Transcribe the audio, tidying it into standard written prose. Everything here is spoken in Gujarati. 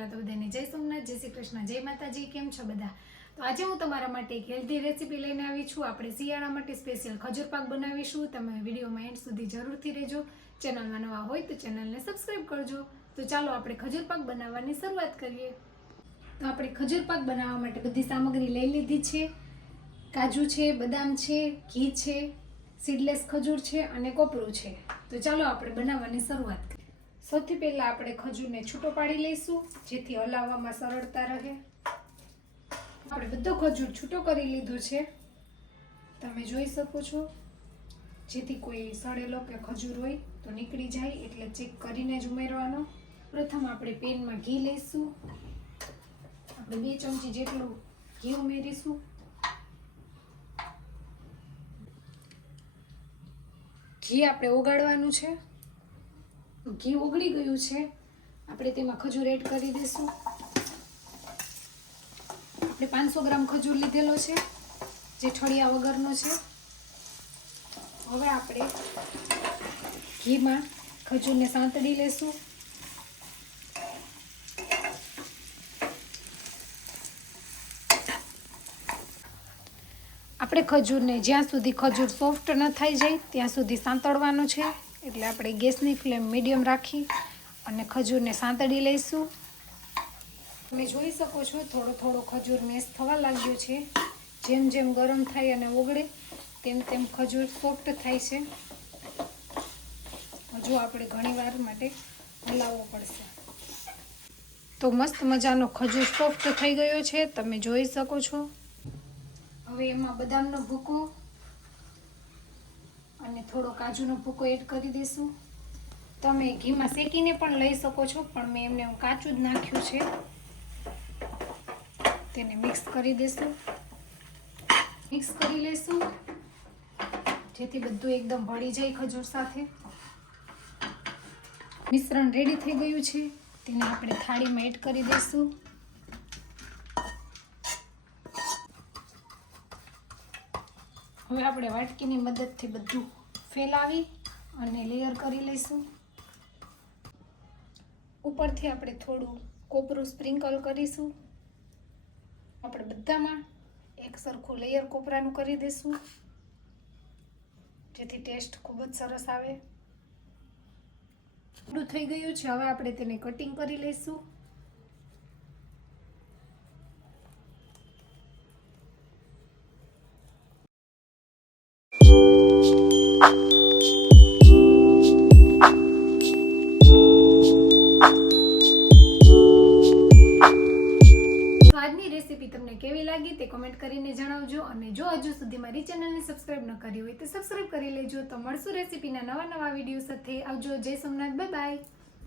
પહેલાં તો બધાને જય સોમનાથ, જય શ્રી કૃષ્ણ, જય માતાજી. કેમ છો બધા? તો આજે હું તમારા માટે એક હેલ્ધી રેસીપી લઈને આવી છું. આપણે શિયાળા માટે સ્પેશિયલ ખજૂર પાક બનાવીશું. તમે વિડીયોમાં એન્ડ સુધી જરૂરથી રહેજો. ચેનલમાં નવા હોય તો ચેનલને સબસ્ક્રાઈબ કરજો. તો ચાલો આપણે ખજૂર પાક બનાવવાની શરૂઆત કરીએ. તો આપણે ખજૂર પાક બનાવવા માટે બધી સામગ્રી લઈ લીધી છે. કાજુ છે, બદામ છે, ઘી છે, સીડલેસ ખજૂર છે અને કોપરું છે. તો ચાલો આપણે બનાવવાની શરૂઆત કરીએ. સૌથી પહેલા આપણે ખજૂરને છૂટો પાડી લઈશું, જેથી હલાવવામાં સરળતા રહે. આપણે બધો ખજૂર છૂટો કરી લીધો છે, તમે જોઈ શકો છો. જેથી કોઈ સડેલો કે ખજૂર હોય તો નીકળી જાય, એટલે ચેક કરીને જ ઉમેરવાનો. પ્રથમ આપણે પેનમાં ઘી લઈશું. આપણે 2 ચમચી જેટલું ઘી ઉમેરીશું. ઘી આપણે ઓગાળવાનું છે. ઘી ઓગળી ગયું છે, આપણે તેમાં ખજૂર એડ કરી દઈશું. આપણે 500 ગ્રામ ખજૂર લીધેલો છે, જે ઠળિયા વગરનો છે. હવે આપણે ઘીમાં ખજૂરને સાંતળી લેશું. આપણે ખજૂરને જ્યાં સુધી ખજૂર સોફ્ટ ન થઈ જાય ત્યાં સુધી સાંતળવાનું છે. એટલે આપણે ગેસની ફ્લેમ મીડિયમ રાખી અને ખજૂરને સાંતળી લઈશું. તમે જોઈ શકો છો, થોડો થોડો ખજૂર મેશ થવા લાગ્યો છે. જેમ જેમ ગરમ થાય અને ઓગળે તેમ તેમ ખજૂર સોફ્ટ થાય છે. હજુ આપણે ઘણીવાર માટે હલાવવો પડશે. તો મસ્ત મજાનો ખજૂર સોફ્ટ થઈ ગયો છે, તમે જોઈ શકો છો. હવે એમાં બદામનો ભૂકો અને થોડો કાજુનો ભૂકો એડ કરી દઈશું. તમે ઘીમાં શેકીને પણ લઈ શકો છો, પણ મેં એમને કાચું જ નાખ્યું છે. તેને મિક્સ કરી દઈશું. મિક્સ કરી લઈશું, જેથી બધું એકદમ ભળી જાય ખજૂર સાથે. મિશ્રણ રેડી થઈ ગયું છે, તેને આપણે થાળીમાં એડ કરી દઈશું. હવે આપણે વાટકીની મદદથી બધું ફેલાવી અને લેયર કરી લઈશું. ઉપરથી આપણે થોડું કોપરું સ્પ્રિંકલ કરીશું. આપણે બધામાં એક સરખું લેયર કોપરાનું કરી દઈશું, જેથી ટેસ્ટ ખૂબ જ સરસ આવે. બધું થઈ ગયું છે, હવે આપણે તેને કટિંગ કરી લઈશું. તમને કેવી લાગી તે કમેન્ટ કરીને જણાવજો. અને જો હજુ સુધી મારી ચેનલને સબસ્ક્રાઇબ ન કરી હોય તો સબસ્ક્રાઇબ કરી લેજો. તો મળશું રેસીપીના નવા વિડીયો સાથે. આવજો. જય સોમનાથ. Bye bye.